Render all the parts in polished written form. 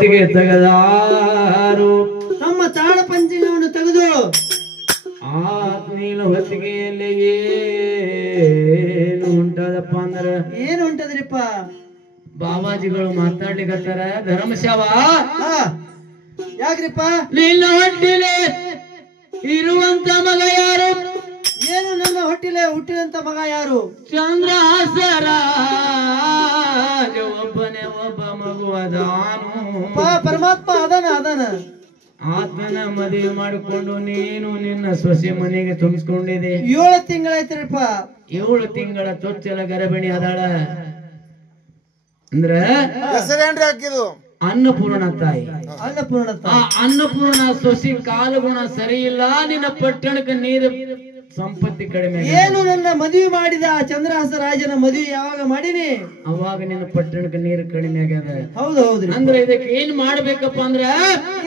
ತೆಗೆದಾರು ತಮ್ಮ ತಾಳ ಪಂಚಂಗವನ್ನು ತೆಗೆದು ಆ ನೀನು ಹೊತ್ತಿಗೆಯಲ್ಲಿ ಏನು ಉಂಟದಪ್ಪ ಅಂದ್ರ ಏನು ಉಂಟದ್ರಿಪ್ಪ ಬಾಬಾಜಿಗಳು ಮಾತಾಡ್ಲಿಕತ್ತಾರ. ಧರ್ಮಶಾವ ಯಾಕ್ರಿಪ್ಪ ನಿನ್ನ ಹೊಟ್ಟಿಲೆ ಇರುವಂತ ಮಗ ಯಾರು? ಏನು ನನ್ನ ಹೊಟ್ಟಿಲೆ ಹುಟ್ಟಿದಂತ ಮಗ ಯಾರು? ಚಂದ್ರಹಾಸರ ಒಬ್ಬನೇ ಒಬ್ಬ ಮಗು ಅದಾನು. ಪರಮಾತ್ಮ ಅದಾನ ಆತನ ಮದುವೆ ಮಾಡಿಕೊಂಡು ನೀನು ನಿನ್ನ ಸೊಸೆ ಮನೆಗೆ ತುಂಬಿಸ್ಕೊಂಡಿದೆ. 7 ತಿಂಗಳಾಯ್ತರಿಪ್ಪ. 7 ತಿಂಗಳ ಚೊಚ್ಚಲ ಗರ್ಭಿಣಿ ಅದಾಳ ಅಂದ್ರ ಹೆಸರೇನ್ರಿ ಹಾಕಿದು? ಅನ್ನಪೂರ್ಣ ತಾಯಿ. ಆ ಅನ್ನಪೂರ್ಣ ಸೊಸಿ ಕಾಲಗುಣ ಸರಿ ಇಲ್ಲ. ನಿನ್ನ ಪಟ್ಟಣಕ್ಕೆ ನೀರು ಸಂಪತ್ತಿ ಕಡಿಮೆ. ಏನು ನನ್ನ ಮದುವೆ ಮಾಡಿದ ಚಂದ್ರಹಾಸ ರಾಜನ ಮದುವೆ ಯಾವಾಗ ಮಾಡೀನಿ ಅವಾಗ ನಿನ್ನ ಪಟ್ಟಣಕ್ಕೆ ನೀರು ಕಡಿಮೆ ಆಗ್ಯದ. ಹೌದು ಹೌದ್ರಿ. ಅಂದ್ರೆ ಇದಕ್ಕೆ ಏನ್ ಮಾಡ್ಬೇಕಪ್ಪ ಅಂದ್ರ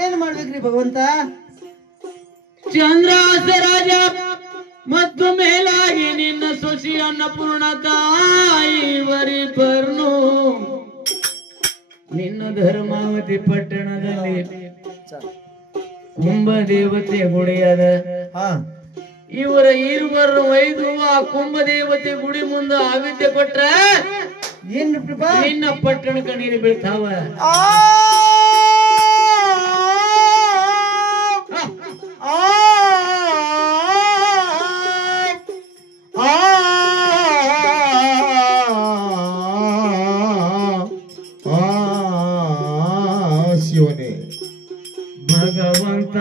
ಏನ್ ಮಾಡ್ಬೇಕ್ರಿ ಭಗವಂತ? ಚಂದ್ರಹಾಸ ರಾಜ ಮತ್ತು ಮೇಲಾಗಿ ನಿನ್ನ ಸೊಸಿ ಅನ್ನಪೂರ್ಣ ತಾಯಿ ಬರಿಬರ್ನು ನಿನ್ನ ಧರ್ಮಾವತಿ ಪಟ್ಟಣದಲ್ಲಿ ಕುಂಭ ದೇವತೆ ಗುಡಿಯದ. ಇವರ ಇರುವರು ಒಯ್ದು ಆ ಕುಂಭ ದೇವತೆ ಗುಡಿ ಮುಂದ ಆವಿದ್ಯ ಕೊಟ್ರ ನಿನ್ನ ಪಟ್ಟಣಕ್ಕೆ ನೀರು ಬೀಳ್ತಾವ. ಭಗವಂತ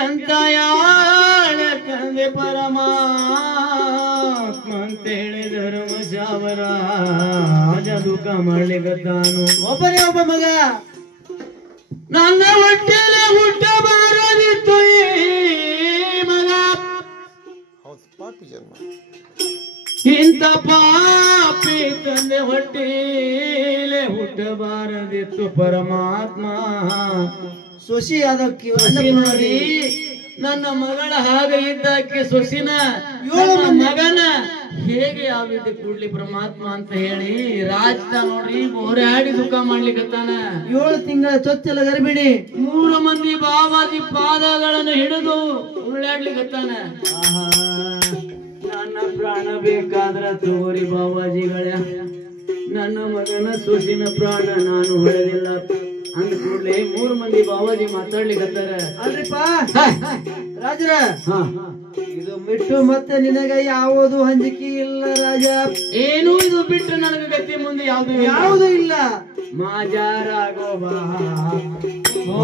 ಎಂತ ಯಾಳ ಕಂದೆ ಪರಮಾತ್ಮ ಅಂತೇಳಿ ಧರ್ಮಶಾವರ ದುಃಖ ಮಾಡ್ಲಿಕತ್ತಾನು. ಒಬ್ಬನೇ ಒಬ್ಬ ಮಗ ನನ್ನ ಹೊಟ್ಟೆಲೆ ಹುಟ್ಟಬಾರದಿತ್ತು ಈ ಮಗ. ಇಂಥ ಪಾಪಿ ತಂದೆ ಹೊಟ್ಟೆಲೆ ಹುಟ್ಟಬಾರದಿತ್ತು ಪರಮಾತ್ಮ. ಸೊಸಿ ಅದಕ್ಕೆ ನೋಡಿ ನನ್ನ ಮಗಳ ಹಾಗೆ ಇದ್ದಕ್ಕೆ ಸೊಸಿನ ಮಗನ ಹೇಗೆ ಆವಿದ್ದೆ ಕೂಡ್ಲಿ ಪರಮಾತ್ಮ ಅಂತ ಹೇಳಿ ರಾಜ್ದ ನೋಡ್ರಿ ಹೋರಾಡಿ ದುಃಖ ಮಾಡ್ಲಿಕ್ಕತ್ತಾನ. 7 ತಿಂಗಳ ಚೊಚ್ಚಲ ಗರ್ಭಿಣಿ 3 ಮಂದಿ ಬಾಬಾಜಿ ಪಾದಗಳನ್ನು ಹಿಡಿದು ಉರುಳಾಡ್ಲಿಕ್ಕತ್ತಾನ. ನನ್ನ ಪ್ರಾಣ ಬೇಕಾದ್ರ ತೋರಿ ಬಾಬಾಜಿಗಳ ನನ್ನ ಮಗನ ಸೊಸಿನ ಪ್ರಾಣ ನಾನು ಹೊಡೆದಿಲ್ಲ ಅಂದ ಕೂಡ್ಲೆ 3 ಮಂದಿ ಬಾಬಾಜಿ ಮಾತಾಡ್ಲಿಕ್ಕತ್ತಾರ. ಅಲ್ರಿಪ್ಪ ರಾಜರ ಇದು ಬಿಟ್ಟು ಮತ್ತೆ ನಿನಗೆ ಯಾವುದು ಹಂಜಿಕೆ ಇಲ್ಲ ರಾಜ. ಏನು ಇದು ಬಿಟ್ಟು ನನಗೆ ಗತಿ ಮುಂದೆ ಯಾವುದು ಇಲ್ಲ. ಮಾಜಾರಾಗೋಬಾ